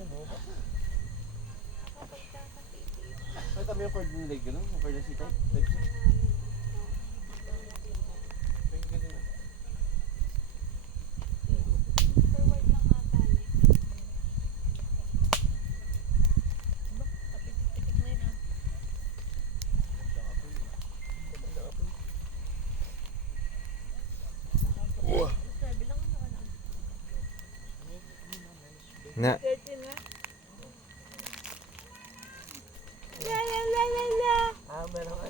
Ay, tama yung cord nila gano'n? Yung cord na si type? Type C? Na. Ah, meron ka.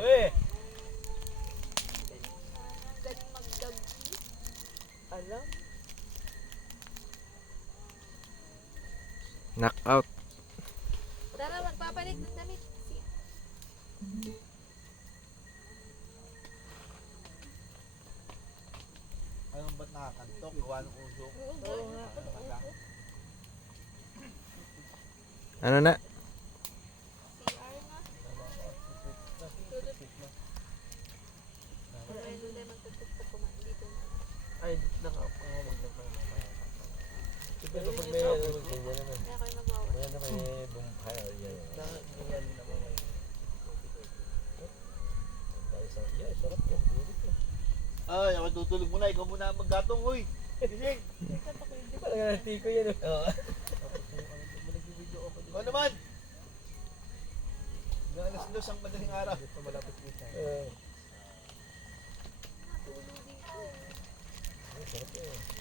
Uy! Alam? Knockout. Tara, magpapalit ng damit. Anong ba't nakakantok? Gawa ng uso. Oo nga. Ano na? CR na. Ano tayo magtutuktok kumain dito na. Ay, nakapangawag na pa. Siyempre kapag may ano, ganyan naman. Kaya kayo magwawas. Ganyan naman may bumpire yan. Ganyan naman may sarap yan. Ay, ako tutulog muna. Ikaw muna maggatong, huy. Gising. Di ba nangangati ko yan? Oo. Ikaw naman. Hanggang alas 2 ang madaling araw. Ito malapit kita. Natulog dito. Sarap yan.